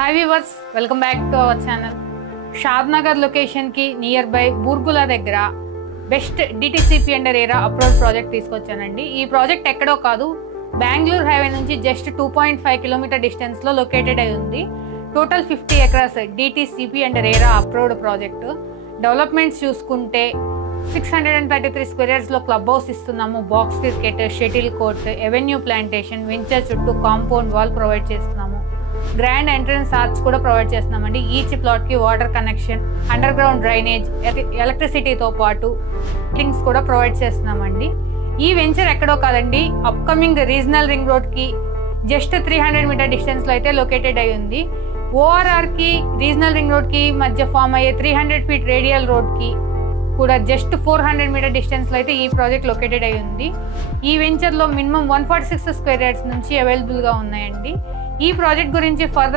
Hi viewers, welcome back to our channel. Shadnagar లొకేషన్కి near by Burgula దగ్గర best DTCP and RERA approved project తీసుకొచ్చానండి. ఈ project ఎక్కడో కాదు, బెంగళూరు హైవే నుంచి జస్ట్ 2.5 కిలోమీటర్ డిస్టెన్స్లో లొకేటెడ్ అయి ఉంది. Total 50 acres DTCP and RERA approved project. Developments చూసుకుంటే 633 స్క్వేర్ యార్డ్స్లో క్లబ్ హౌస్ ఇస్తున్నాము, box cricket, shuttle court, avenue plantation, venture చుట్టూ కాంపౌండ్ వాల్ ప్రొవైడ్ చేస్తున్నాము. గ్రాండ్ ఎంట్రన్స్ ఆర్చ్ కూడా ప్రొవైడ్ చేస్తున్నామండి. Each ప్లాట్కి water connection, underground drainage, ఎలక్ట్రిసిటీతో పాటు fittings కూడా ప్రొవైడ్ చేస్తున్నామండి. ఈ వెంచర్ ఎక్కడో కాదండి, అప్కమింగ్ రీజనల్ రింగ్ రోడ్కి జస్ట్ 300 మీటర్ డిస్టెన్స్లో అయితే లొకేటెడ్ అయి ఉంది. ఓఆర్ఆర్కి రీజనల్ రింగ్ రోడ్కి మధ్య ఫామ్ అయ్యే 300 ఫీట్ రేడియల్ రోడ్కి కూడా జస్ట్ 400 మీటర్ డిస్టెన్స్లో అయితే ఈ ప్రాజెక్ట్ లొకేటెడ్ అయి ఉంది. ఈ వెంచర్లో మినిమం 146 స్క్వేర్ యార్డ్స్ నుంచి అవైలబుల్గా ఉన్నాయండి. ఈ ప్రాజెక్ట్ గురించి ఫర్దర్